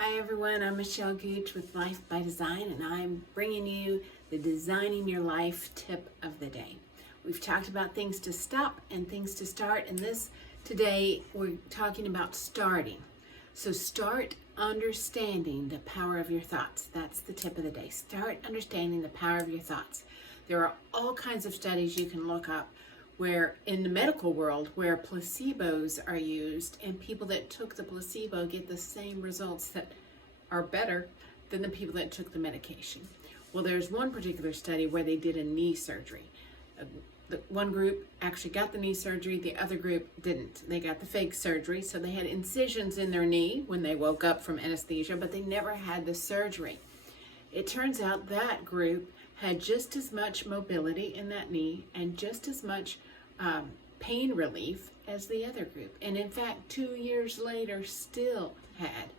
Hi everyone, I'm Michele Gooch with Life by Design, and I'm bringing you the Designing Your Life tip of the day. We've talked about things to stop and things to start, and today we're talking about starting. So start understanding the power of your thoughts. That's the tip of the day. Start understanding the power of your thoughts. There are all kinds of studies you can look up where in the medical world where placebos are used, and people that took the placebo get the same results that are better than the people that took the medication. Well, there's one particular study where they did a knee surgery. The one group actually got the knee surgery, the other group didn't. They got the fake surgery, so they had incisions in their knee when they woke up from anesthesia, but they never had the surgery. It turns out that group had just as much mobility in that knee and just as much pain relief as the other group. And in fact, 2 years later, still had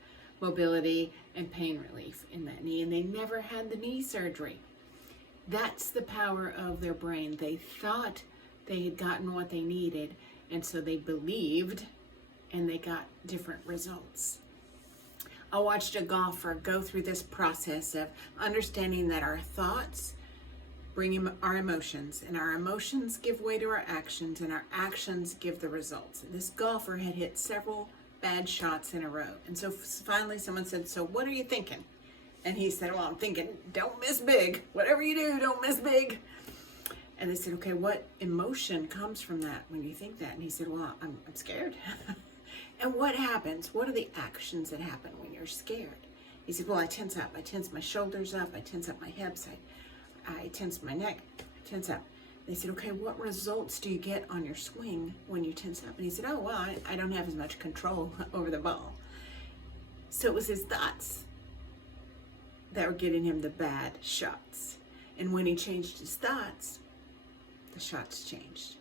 mobility and pain relief in that knee, and they never had the knee surgery. That's the power of their brain. They thought they had gotten what they needed, and so they believed, and they got different results. I watched a golfer go through this process of understanding that our thoughts bring our emotions, and our emotions give way to our actions, and our actions give the results. And this golfer had hit several bad shots in a row. And so finally someone said, "So what are you thinking?" And he said, "Well, I'm thinking, don't miss big. Whatever you do, don't miss big." And they said, "Okay, what emotion comes from that when you think that?" And he said, "Well, I'm scared." And what happens? What are the actions that happen when you're scared? He said, "Well, I tense up. I tense my shoulders up. I tense up my hips. I tense my neck. I tense up." They said, "Okay, what results do you get on your swing when you tense up?" And he said, "Oh, well, I don't have as much control over the ball." So it was his thoughts that were getting him the bad shots. And when he changed his thoughts, the shots changed.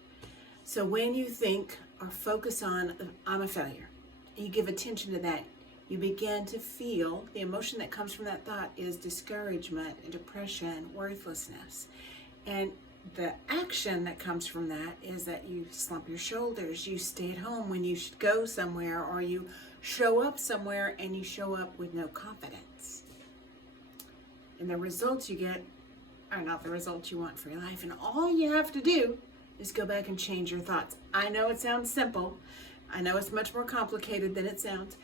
So when you think or focus on, "I'm a failure," you give attention to that, you begin to feel the emotion that comes from that thought is discouragement, depression, worthlessness. And the action that comes from that is that you slump your shoulders, you stay at home when you should go somewhere, or you show up somewhere and you show up with no confidence. And the results you get are not the results you want for your life. And all you have to do is go back and change your thoughts. I know it sounds simple. I know it's much more complicated than it sounds.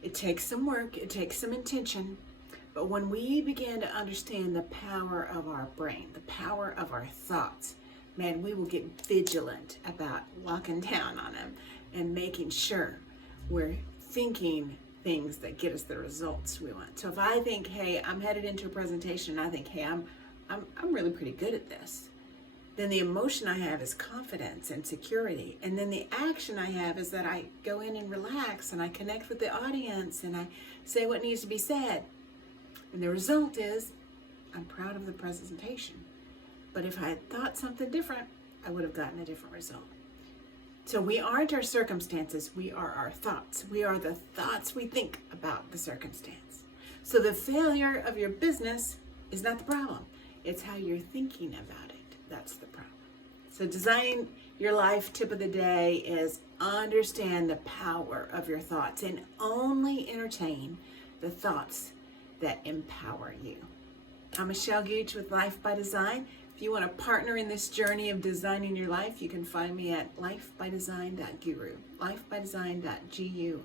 It takes some work, it takes some intention, but when we begin to understand the power of our brain, the power of our thoughts, man, we will get vigilant about locking down on them and making sure we're thinking things that get us the results we want. So if I think, "Hey, I'm headed into a presentation," and I think, "Hey, I'm really pretty good at this," then the emotion I have is confidence and security. And then the action I have is that I go in and relax and I connect with the audience and I say what needs to be said. And the result is I'm proud of the presentation. But if I had thought something different, I would have gotten a different result. So we aren't our circumstances, we are our thoughts. We are the thoughts we think about the circumstance. So the failure of your business is not the problem. It's how you're thinking about it. That's the problem. So designing your life tip of the day is understand the power of your thoughts and only entertain the thoughts that empower you. I'm Michele Gooch with Life by Design. If you want to partner in this journey of designing your life, you can find me at lifebydesign.guru, lifebydesign.guru.